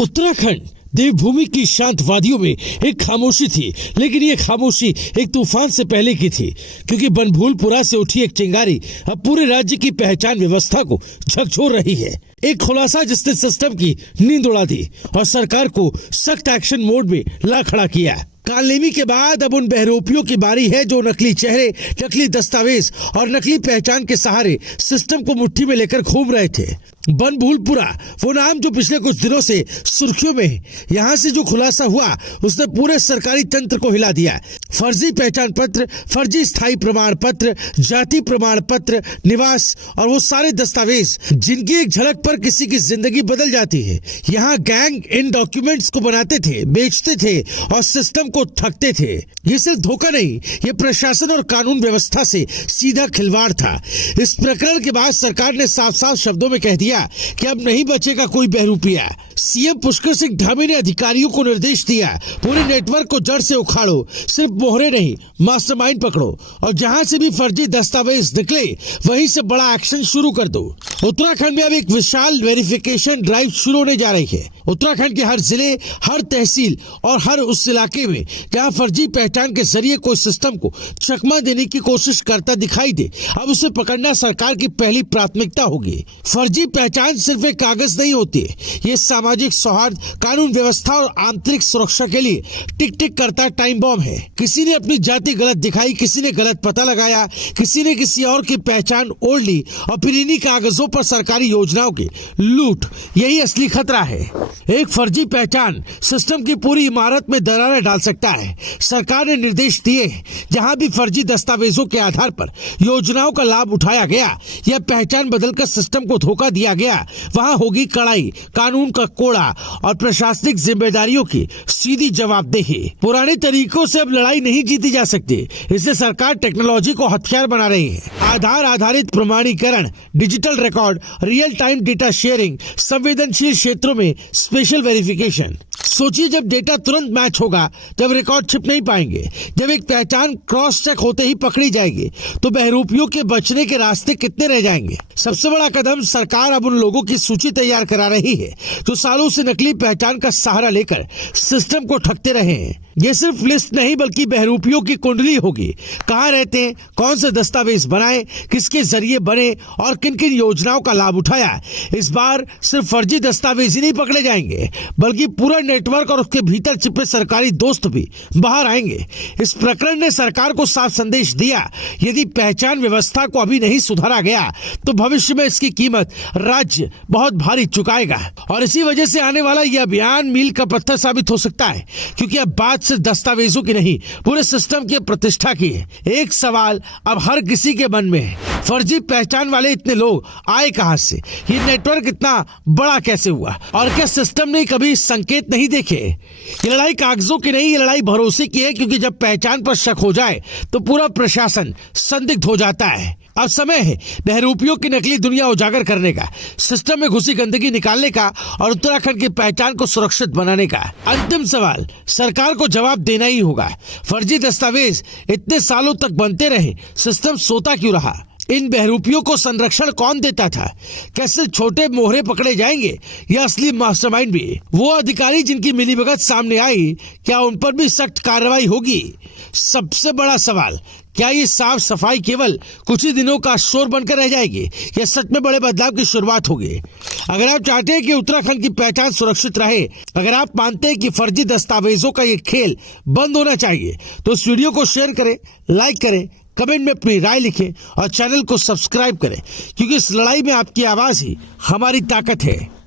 उत्तराखंड देवभूमि की शांत वादियों में एक खामोशी थी, लेकिन ये खामोशी एक तूफान से पहले की थी, क्योंकि बनभूलपुरा से उठी एक चिंगारी अब पूरे राज्य की पहचान व्यवस्था को झकझोर रही है। एक खुलासा जिसने सिस्टम की नींद उड़ा दी और सरकार को सख्त एक्शन मोड में ला खड़ा किया। कालनेमी के बाद अब उन बहरूपियों की बारी है जो नकली चेहरे, नकली दस्तावेज और नकली पहचान के सहारे सिस्टम को मुट्ठी में लेकर घूम रहे थे। बनभूलपुरा वो नाम जो पिछले कुछ दिनों से सुर्खियों में है। यहाँ से जो खुलासा हुआ उसने पूरे सरकारी तंत्र को हिला दिया। फर्जी पहचान पत्र, फर्जी स्थायी प्रमाण पत्र, जाति प्रमाण पत्र, निवास और वो सारे दस्तावेज जिनकी एक झलक पर किसी की जिंदगी बदल जाती है। यहाँ गैंग इन डॉक्यूमेंट्स को बनाते थे, बेचते थे और सिस्टम को ठगते थे। ये सिर्फ धोखा नहीं, ये प्रशासन और कानून व्यवस्था से सीधा खिलवाड़ था। इस प्रकरण के बाद सरकार ने साफ साफ शब्दों में कह दिया कि अब नहीं बचेगा कोई बहरूपिया। सीएम पुष्कर सिंह धामी ने अधिकारियों को निर्देश दिया, पूरे नेटवर्क को जड़ से उखाड़ो, सिर्फ मोहरे नहीं मास्टरमाइंड पकड़ो और जहां से भी फर्जी दस्तावेज निकले वहीं से बड़ा एक्शन शुरू कर दो। उत्तराखंड में अब एक विशाल वेरिफिकेशन ड्राइव शुरू होने जा रही है। उत्तराखंड के हर जिले, हर तहसील और हर उस इलाके में जहां फर्जी पहचान के जरिए कोई सिस्टम को चकमा देने की कोशिश करता दिखाई दे, अब उसे पकड़ना सरकार की पहली प्राथमिकता होगी। फर्जी पहचान सिर्फ एक कागज नहीं होती है, ये सामाजिक सौहार्द, कानून व्यवस्था और आंतरिक सुरक्षा के लिए टिक टिक करता टाइम बॉम्ब है। किसी ने अपनी जाति गलत दिखाई, किसी ने गलत पता लगाया, किसी ने किसी और की पहचान ओढ़ ली और फिर इन्हीं कागजों पर सरकारी योजनाओं की लूट, यही असली खतरा है। एक फर्जी पहचान सिस्टम की पूरी इमारत में दरारें डाल सकता है। सरकार ने निर्देश दिए, जहां भी फर्जी दस्तावेजों के आधार पर योजनाओं का लाभ उठाया गया या पहचान बदलकर सिस्टम को धोखा दिया गया, वहां होगी कड़ाई, कानून का कोड़ा और प्रशासनिक जिम्मेदारियों की सीधी जवाबदेही। पुराने तरीकों से अब लड़ाई नहीं जीती जा सकती, इसलिए सरकार टेक्नोलॉजी को हथियार बना रही है। आधार आधारित प्रमाणीकरण, digital record, real time data sharing, संवेदनशील क्षेत्रों में स्पेशल वेरिफिकेशन। सोचिए, जब डेटा तुरंत मैच होगा, जब रिकॉर्ड छिप नहीं पाएंगे, जब एक पहचान क्रॉस चेक होते ही पकड़ी जाएगी, तो बहरूपियों के बचने के रास्ते कितने रह जाएंगे। सबसे बड़ा कदम, सरकार अब उन लोगों की सूची तैयार करा रही है जो सालों से नकली पहचान का सहारा लेकर सिस्टम को ठगते रहे हैं। ये सिर्फ लिस्ट नहीं बल्कि बहरूपियों की कुंडली होगी। कहाँ रहते हैं, कौन से दस्तावेज बनाए, किसके जरिए बने और किन किन योजनाओं का लाभ उठाया। इस बार सिर्फ फर्जी दस्तावेज ही नहीं पकड़े जाएंगे, बल्कि पूरा नेटवर्क और उसके भीतर छिपे सरकारी दोस्त भी बाहर आएंगे। इस प्रकरण ने सरकार को साफ संदेश दिया, यदि पहचान व्यवस्था को अभी नहीं सुधारा गया तो भविष्य में इसकी कीमत राज्य बहुत भारी चुकाएगा। और इसी वजह से आने वाला यह अभियान मील का पत्थर साबित हो सकता है, क्योंकि अब बात सिर्फ दस्तावेजों की नहीं, पूरे सिस्टम की प्रतिष्ठा की है। एक सवाल अब हर किसी के मन में है, फर्जी पहचान वाले इतने लोग आए कहां से, ये नेटवर्क इतना बड़ा कैसे हुआ और क्या सिस्टम ने कभी संकेत नहीं देखे। ये लड़ाई कागजों की नहीं, ये लड़ाई भरोसे की है, क्योंकि जब पहचान पर शक हो जाए तो पूरा प्रशासन संदिग्ध हो जाता है। अब समय है बहरूपियों की नकली दुनिया उजागर करने का, सिस्टम में घुसी गंदगी निकालने का और उत्तराखंड की पहचान को सुरक्षित बनाने का। अंतिम सवाल सरकार को जवाब देना ही होगा। फर्जी दस्तावेज इतने सालों तक बनते रहे, सिस्टम सोता क्यों रहा। इन बहरूपियों को संरक्षण कौन देता था। कैसे छोटे मोहरे पकड़े जाएंगे या असली मास्टरमाइंड भी। वो अधिकारी जिनकी मिलीभगत सामने आई, क्या उन पर भी सख्त कार्रवाई होगी। सबसे बड़ा सवाल, क्या ये साफ सफाई केवल कुछ ही दिनों का शोर बनकर रह जाएगी या सच में बड़े बदलाव की शुरुआत होगी। अगर आप चाहते हैं कि उत्तराखंड की पहचान सुरक्षित रहे, अगर आप मानते हैं कि फर्जी दस्तावेजों का ये खेल बंद होना चाहिए, तो इस वीडियो को शेयर करें, लाइक करें, कमेंट में अपनी राय लिखें और चैनल को सब्सक्राइब करें, क्योंकि इस लड़ाई में आपकी आवाज ही हमारी ताकत है।